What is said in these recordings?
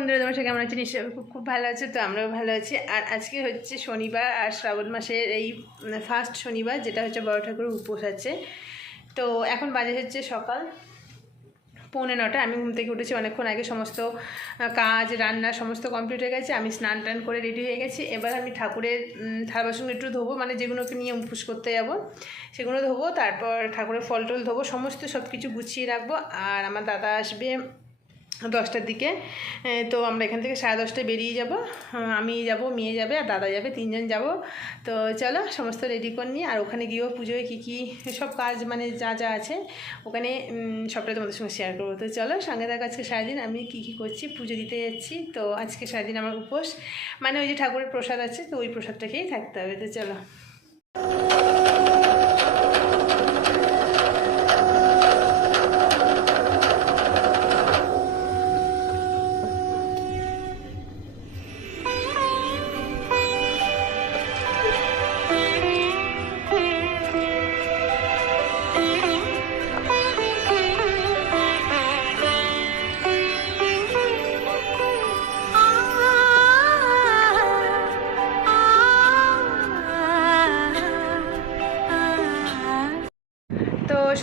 তোমরা সে কেমন আছো, নিশ্চয়ই খুব খুব ভালো আছে, তো আমরাও ভালো আছি। আর আজকে হচ্ছে শনিবার আর শ্রাবণ মাসের এই ফার্স্ট শনিবার, যেটা হচ্ছে বড় ঠাকুরের উপোস আছে। তো এখন বাজে হচ্ছে সকাল পৌনে নটা, আমি ঘুম থেকে উঠেছি অনেকক্ষণ আগে, সমস্ত কাজ, রান্না সমস্ত কমপ্লিট হয়ে গেছে, আমি স্নান টান করে রেডি হয়ে গেছি। এবার আমি ঠাকুরের থালা বাসন একটু ধোবো মানে যেগুলোকে নিয়ে উপোস করতে যাব, সেগুলো ধোবো, তারপর ঠাকুরের ফল টল ধোবো, সমস্ত সব কিছু গুছিয়ে রাখব। আর আমার দাদা আসবে দশটার দিকে। তো আমরা এখান থেকে সাড়ে দশটায় বেরিয়ে যাব। আমি যাব, মেয়ে যাবে, আর দাদা যাবে, তিনজন যাব। তো চলো, সমস্ত রেডি করে নিই আর ওখানে গিয়েও পুজোয় কী কী, সব কাজ মানে যা যা আছে, ওখানে সবটাই তোমাদের সঙ্গে শেয়ার করব। তো চলো, সঙ্গে থাকা আজকে সারাদিন। আমি কী কী করছি, পুজো দিতে যাচ্ছি। তো আজকে সারাদিন আমার উপোস। মানে ওই যে ঠাকুরের প্রসাদ আছে, তো ওই প্রসাদটা খেয়েই থাকতে হবে। তো চলো।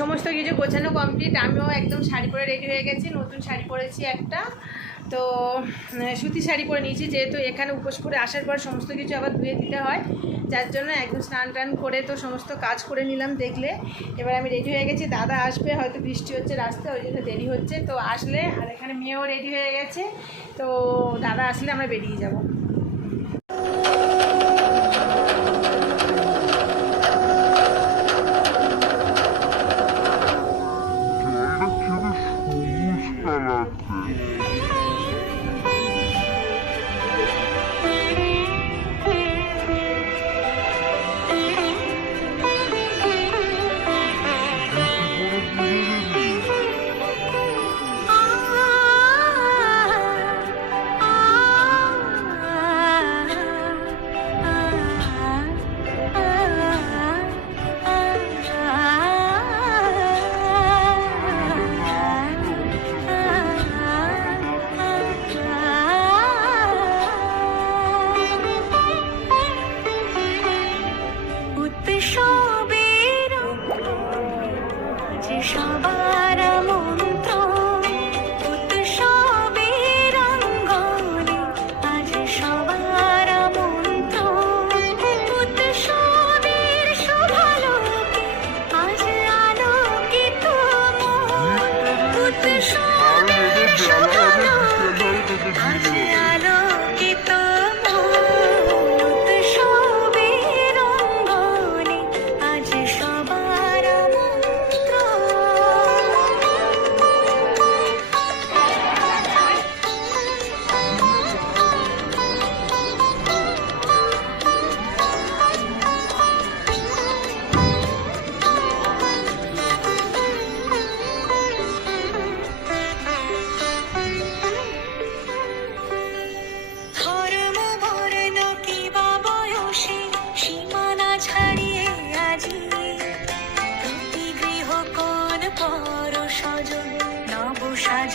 সমস্ত কিছু গোছানো কমপ্লিট আমিও একদম শাড়ি পরে রেডি হয়ে গেছি, নতুন শাড়ি পরেছি একটা। তো সুতি শাড়ি পরে নিয়েছি, যেহেতু এখানে উপোস করে আসার পর সমস্ত কিছু আবার ধুয়ে দিতে হয়। যার জন্য একদম স্নান টান করে তো সমস্ত কাজ করে নিলাম দেখলে। এবার আমি রেডি হয়ে গেছি, দাদা আসবে, হয়তো বৃষ্টি হচ্ছে রাস্তায়, ওই জন্য দেরি হচ্ছে। তো আসলে, আর এখানে মেয়েও রেডি হয়ে গেছে। তো, দাদা আসলে আমরা বেরিয়ে যাব। Música